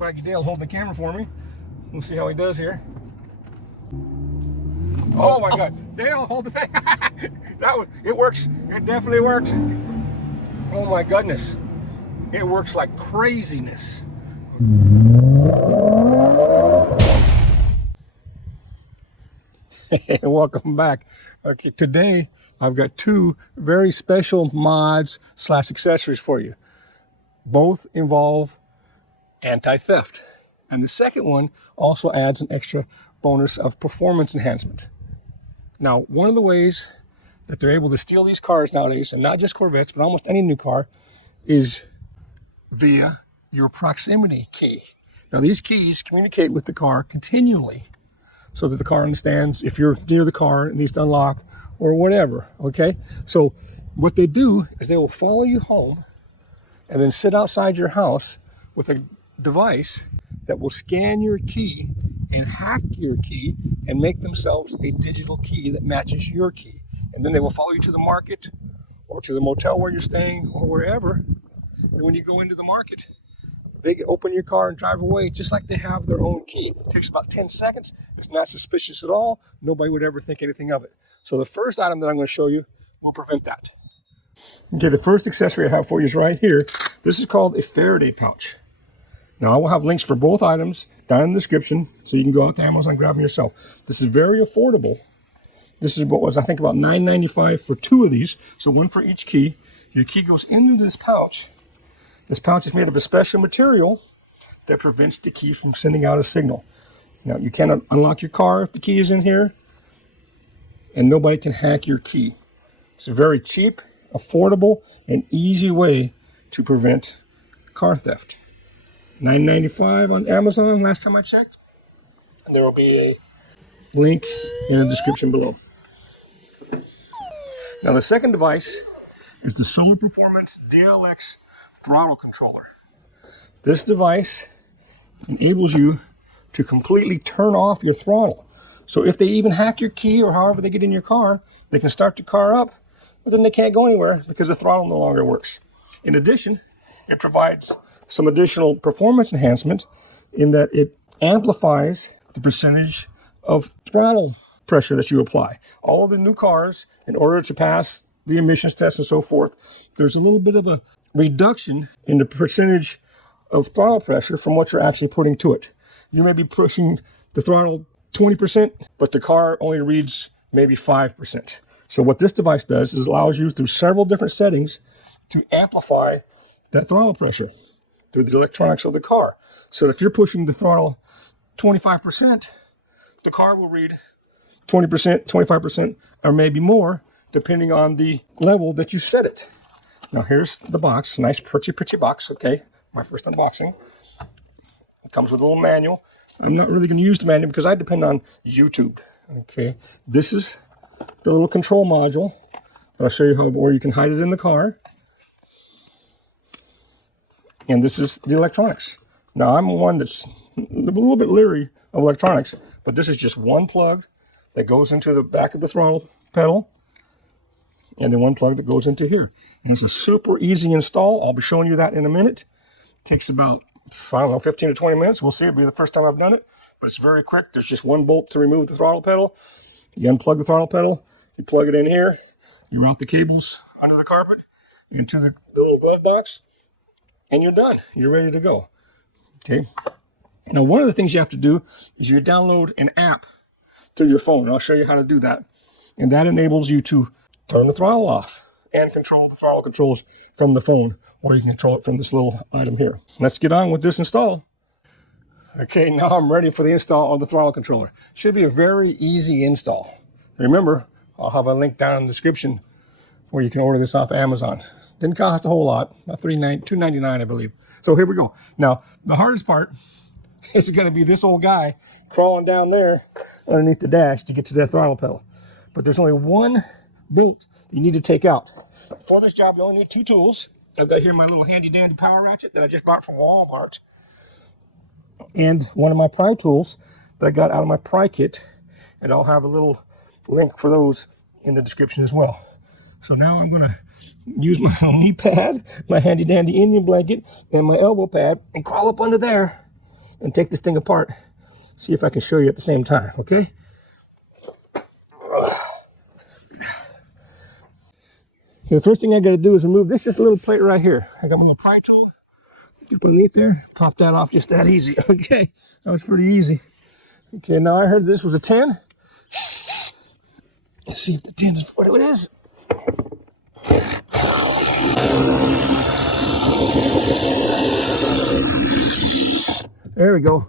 Swaggy Dale holding the camera for me. We'll see how he does here. Oh my God, Dale, hold the thing. It works. It definitely works. Oh my goodness, it works like craziness. Hey, welcome back. Okay, today I've got two very special mods / accessories for you. Both involve anti-theft, and the second one also adds an extra bonus of performance enhancement. Now, one of the ways that they're able to steal these cars nowadays, and not just Corvettes, but almost any new car, is via your proximity key. Now, these keys communicate with the car continually so that the car understands if you're near the car, it needs to unlock or whatever, okay? So what they do is they will follow you home and then sit outside your house with a device that will scan your key and hack your key and make themselves a digital key that matches your key. And then they will follow you to the market or to the motel where you're staying or wherever. And when you go into the market, they can open your car and drive away just like they have their own key. It takes about 10 seconds. It's not suspicious at all. Nobody would ever think anything of it. So the first item that I'm going to show you will prevent that. Okay, the first accessory I have for you is right here. This is called a Faraday Pouch. Now, I will have links for both items down in the description, so you can go out to Amazon and grab them yourself. This is very affordable. This is what was, I think, about $9.95 for two of these, so one for each key. Your key goes into this pouch. This pouch is made of a special material that prevents the key from sending out a signal. Now, you cannot unlock your car if the key is in here, and nobody can hack your key. It's a very cheap, affordable, and easy way to prevent car theft. $9.95 on Amazon last time I checked. And there will be a link in the description below. Now the second device is the Solar Performance DLX Throttle Controller. This device enables you to completely turn off your throttle. So if they even hack your key or however they get in your car, they can start the car up, but then they can't go anywhere because the throttle no longer works. In addition, it provides some additional performance enhancement in that it amplifies the percentage of throttle pressure that you apply. All of the new cars, in order to pass the emissions test and so forth, there's a little bit of a reduction in the percentage of throttle pressure from what you're actually putting to it. You may be pushing the throttle 20%, but the car only reads maybe 5%. So what this device does is allows you through several different settings to amplify that throttle pressure through the electronics of the car. So if you're pushing the throttle 25%, the car will read 20%, 25%, or maybe more, depending on the level that you set it. Now here's the box, nice pretty box, okay? My first unboxing. It comes with a little manual. I'm not really gonna use the manual because I depend on YouTube, okay? This is the little control module. I'll show you where you can hide it in the car. And this is the electronics. Now, I'm one that's a little bit leery of electronics, but this is just one plug that goes into the back of the throttle pedal, and then one plug that goes into here. And it's a super easy install. I'll be showing you that in a minute. It takes about, I don't know, 15 to 20 minutes. We'll see. It'll be the first time I've done it, but it's very quick. There's just one bolt to remove the throttle pedal. You unplug the throttle pedal, you plug it in here, you route the cables under the carpet into the little glove box, and you're done. You're ready to go. Okay. Now, one of the things you have to do is you download an app to your phone. I'll show you how to do that. And that enables you to turn the throttle off and control the throttle controls from the phone, or you can control it from this little item here. Let's get on with this install. Okay, now I'm ready for the install of the throttle controller. Should be a very easy install. Remember, I'll have a link down in the description where you can order this off Amazon. Didn't cost a whole lot, about $2.99, I believe. So here we go. Now, the hardest part is going to be this old guy crawling down there underneath the dash to get to that throttle pedal. But there's only one bolt you need to take out. For this job, you only need two tools. I've got here my little handy dandy power ratchet that I just bought from Walmart, and one of my pry tools that I got out of my pry kit, and I'll have a little link for those in the description as well. So now I'm going to use my knee pad, my handy dandy Indian blanket, and my elbow pad, and crawl up under there and take this thing apart. See if I can show you at the same time, okay? Okay, the first thing I got to do is remove this just a little plate right here. I got my little pry tool. Get underneath there, pop that off just that easy. Okay, that was pretty easy. Okay, now I heard this was a 10. Let's see if the 10 is what it is. There we go.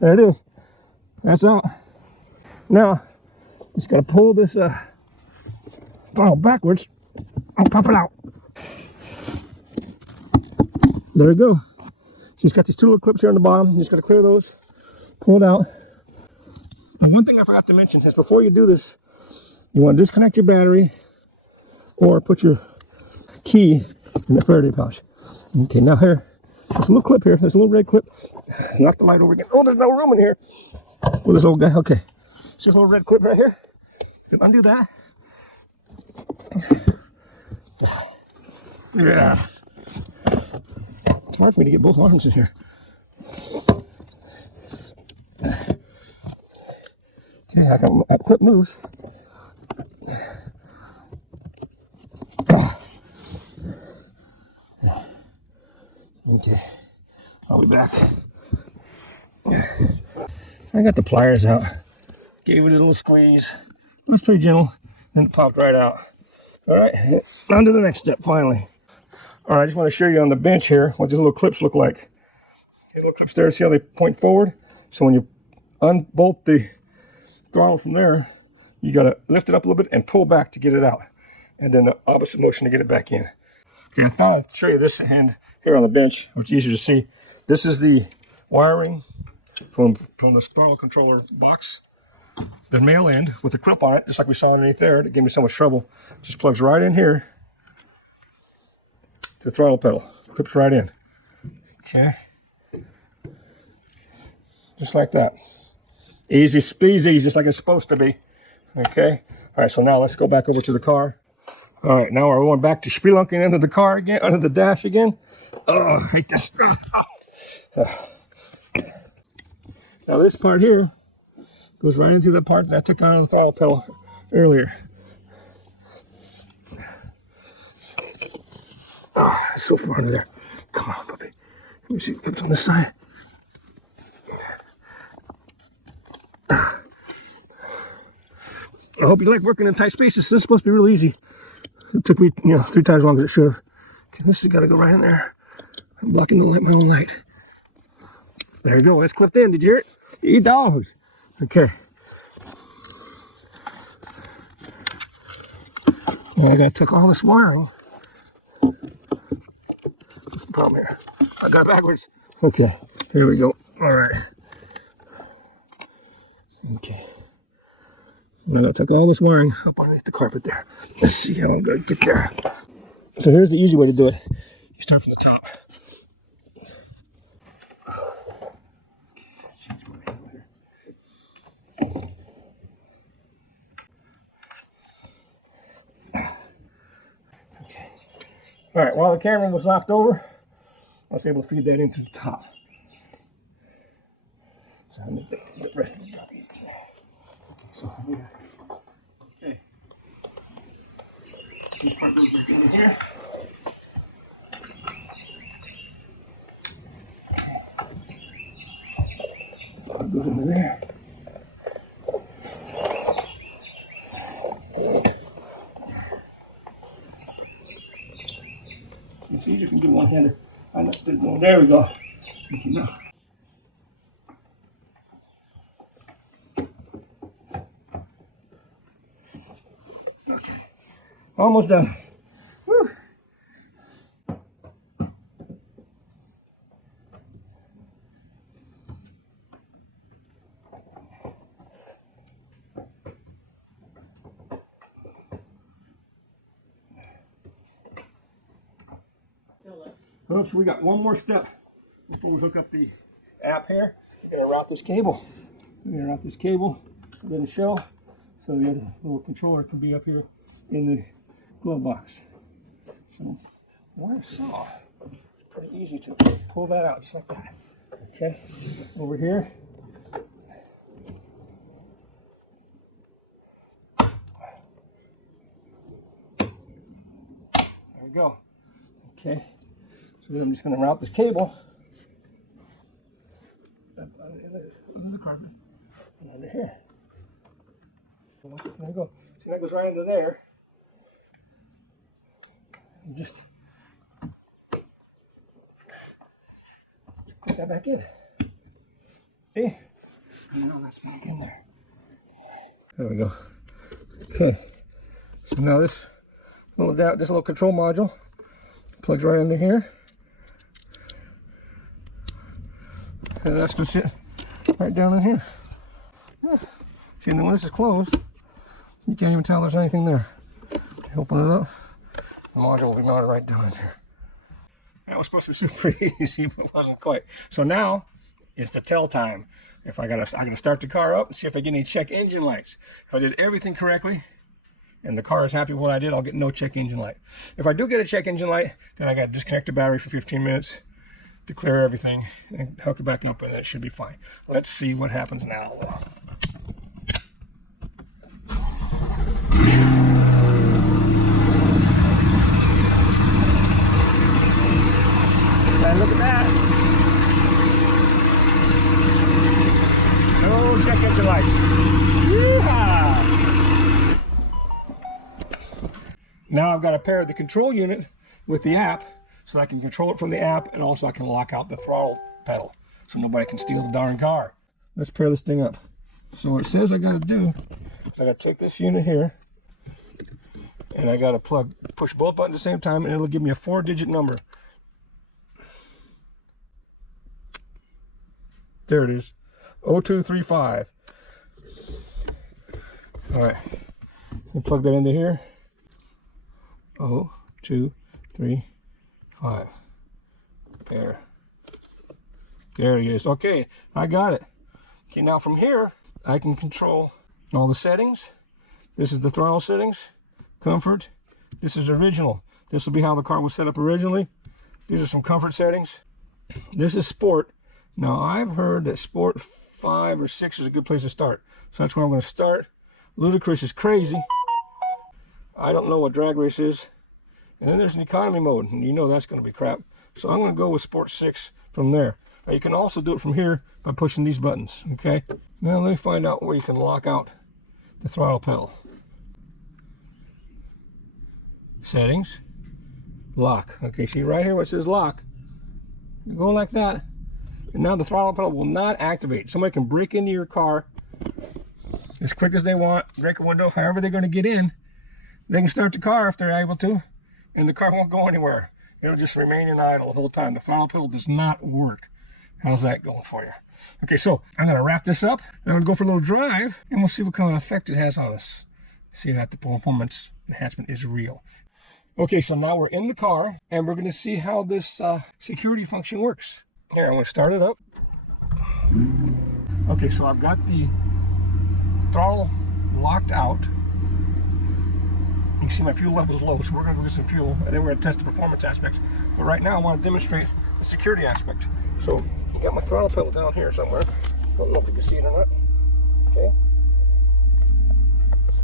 There it is. That's out. Now, just gotta pull this throttle backwards and pop it out. There we go. She's got these two little clips here on the bottom. You just gotta clear those, pull it out. And one thing I forgot to mention is before you do this, you want to disconnect your battery or put your key in the Faraday pouch. Okay, now here, there's a little clip here. There's a little red clip. Knock the light over again. Oh, there's no room in here. Well, this old guy. Okay, it's just a little red clip right here. You can undo that. Yeah. It's hard for me to get both arms in here. Okay, that clip moves. Okay, I'll be back. I got the pliers out. Gave it a little squeeze. It was pretty gentle, and it popped right out. All right, on to the next step, finally. All right, I just want to show you on the bench here what these little clips look like. These little clips there, see how they point forward? So when you unbolt the throttle from there, you got to lift it up a little bit and pull back to get it out. And then the opposite motion to get it back in. Okay, I thought I'd show you this hand here on the bench, which is easier to see. This is the wiring from the throttle controller box. The male end with a clip on it, just like we saw underneath there. That gave me so much trouble. Just plugs right in here to the throttle pedal. Clips right in. Okay. Just like that. Easy squeezy, just like it's supposed to be. Okay. All right, so now let's go back over to the car. All right, now we're going back to spelunking into the car again, under the dash again. Oh, I hate this. Now this part here goes right into the part that I took out of the throttle pedal earlier. Oh, it's so far under there. Come on, puppy. Let me see what's on this side. I hope you like working in tight spaces. This is supposed to be real easy. It took me, 3 times longer than it should have. Okay, this has got to go right in there. I'm blocking my own light. There you go. It's clipped in. Did you hear it? Eat dogs. Okay. Well, I got to take all this wiring. What's the problem here? I got it backwards. Okay. Here we go. All right. Okay. I'm going to take all this wiring up underneath the carpet there. Let's see how I'm going to get there. So here's the easy way to do it. You start from the top. Okay. All right, while the camera was knocked over, I was able to feed that into the top. So I'm going to get the rest of the top. So, okay. These parts goes right down here. Goes into there. It's easier if you do one-hander. There we go. Okay, now. Okay, almost done. Whew. Oops, we got one more step before we hook up the app here. We're gonna route this cable. We're gonna route this cable to the shell so the other little controller can be up here in the glove box. So what I saw, pretty easy to pull that out just like that. Okay, over here. There we go. Okay, so then I'm just going to route this cable under the carpet and under here. There we go. So that goes right into there. And just put that back in. Okay, and now that's back in there. There we go. Okay, so now this little control module plugs right into here, and that's going to sit right down in here. See, and then when this is closed, you can't even tell there's anything there. Open it up, the module will be mounted right down in here. That was supposed to be super easy, but it wasn't quite. So now it's the tell time. If I gotta start the car up and see if I get any check engine lights. If I did everything correctly and the car is happy with what I did, I'll get no check engine light. If I do get a check engine light, then I gotta disconnect the battery for 15 minutes to clear everything and hook it back up, and then it should be fine. Let's see what happens now. And look at that. No check engine lights. Yeehaw! Now I've got to pair the control unit with the app so I can control it from the app, and also I can lock out the throttle pedal so nobody can steal the darn car. Let's pair this thing up. So what it says I got to do is I got to take this unit here and I got to push both buttons at the same time, and it'll give me a 4-digit number. There it is, 0235. All right, we'll plug that into here. 0235. There. There it is. Okay, I got it. Okay, now from here, I can control all the settings. This is the throttle settings, comfort. This is original. This will be how the car was set up originally. These are some comfort settings. This is sport. Now, I've heard that Sport 5 or 6 is a good place to start. So that's where I'm going to start. Ludicrous is crazy. I don't know what drag race is. And then there's an economy mode, and you know that's going to be crap. So I'm going to go with Sport 6 from there. Now, you can also do it from here by pushing these buttons, okay? Now, let me find out where you can lock out the throttle pedal. Settings. Lock. Okay, see right here where it says lock. You go like that. And now the throttle pedal will not activate. Somebody can break into your car as quick as they want, break a window, however they're going to get in. They can start the car if they're able to, and the car won't go anywhere. It'll just remain in idle the whole time. The throttle pedal does not work. How's that going for you? Okay, so I'm going to wrap this up, and I'm going to go for a little drive, and we'll see what kind of effect it has on us. See that the performance enhancement is real. Okay, so now we're in the car, and we're going to see how this security function works. Here, I'm going to start it up. Okay, so I've got the throttle locked out. You can see my fuel level is low, so we're going to go get some fuel, and then we're going to test the performance aspects. But right now, I want to demonstrate the security aspect. So, I got my throttle pedal down here somewhere. Don't know if you can see it or not. Okay.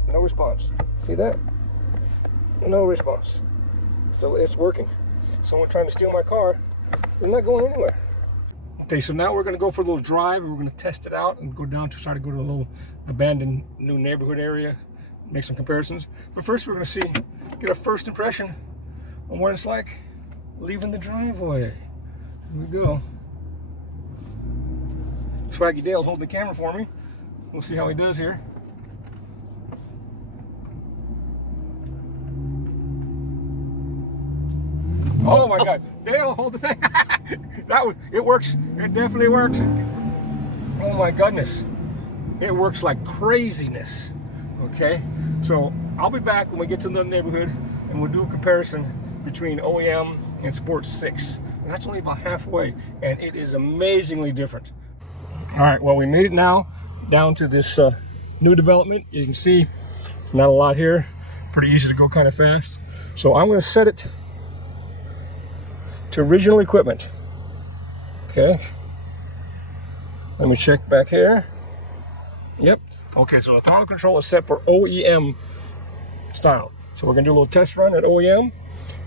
No response. See that? No response. So, it's working. Someone trying to steal my car, they're not going anywhere. Okay, so now we're going to go for a little drive, and we're going to test it out and go down to try to go to a little abandoned new neighborhood area, make some comparisons. But first we're going to get a first impression on what it's like leaving the driveway. Here we go. Swaggy Dale hold the camera for me. We'll see how he does here. Oh my God, Dale, hold the thing. It works, it definitely works. Oh my goodness, it works like craziness, okay? So I'll be back when we get to the neighborhood, and we'll do a comparison between OEM and Sport 6. And that's only about halfway, and it is amazingly different. All right, well, we made it now down to this new development. You can see it's not a lot here, pretty easy to go kind of fast. So I'm gonna set it to original equipment. Okay. Let me check back here. Yep. Okay, so the throttle control is set for OEM style. So we're gonna do a little test run at OEM,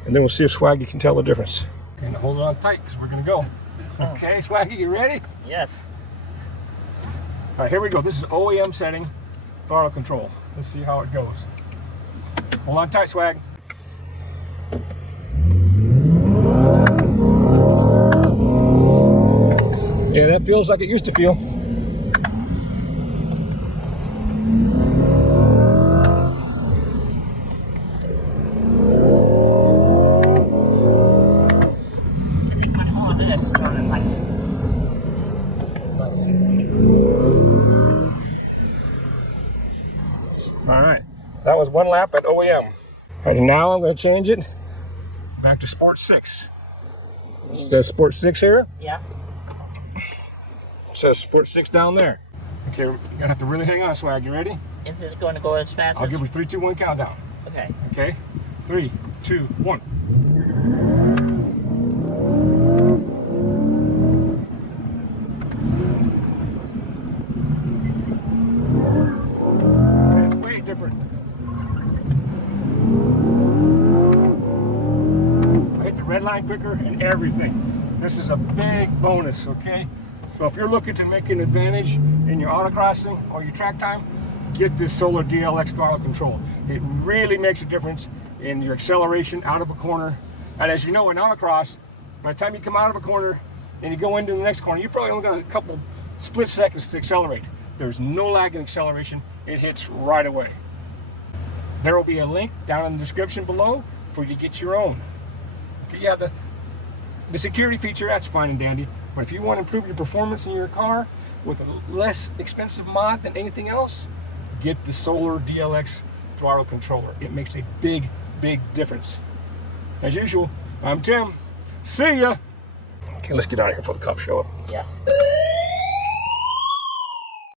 and then we'll see if Swaggy can tell the difference. Okay, now hold it on tight, because we're gonna go. Okay, Swaggy, you ready? Yes. All right, here we go. This is OEM setting, throttle control. Let's see how it goes. Hold on tight, Swag. Yeah, that feels like it used to feel. Much more of this running like this. All right, that was 1 lap at OEM. All right, now I'm going to change it back to Sport 6. It says Sport 6 here. Yeah. It says Sport 6 down there. Okay, you're going to have to really hang on, Swag. You ready? Is this going to go as fast I'll as... give you 3, 2, 1 countdown. Okay. Okay, 3, 2, 1. It's way different. I hit the red line quicker and everything. This is a big bonus, okay? So if you're looking to make an advantage in your autocrossing or your track time, get this Solar DLX throttle control. It really makes a difference in your acceleration out of a corner. And as you know, in autocross, by the time you come out of a corner and you go into the next corner, you're probably only got a couple split seconds to accelerate. There's no lag in acceleration. It hits right away. There will be a link down in the description below for you to get your own. Okay, yeah, the security feature, that's fine and dandy, but if you want to improve your performance in your car with a less expensive mod than anything else, get the Solar DLX throttle controller. It makes a big, big difference. As usual, I'm Tim. See ya. Okay, let's get out of here before the cops show up. Yeah.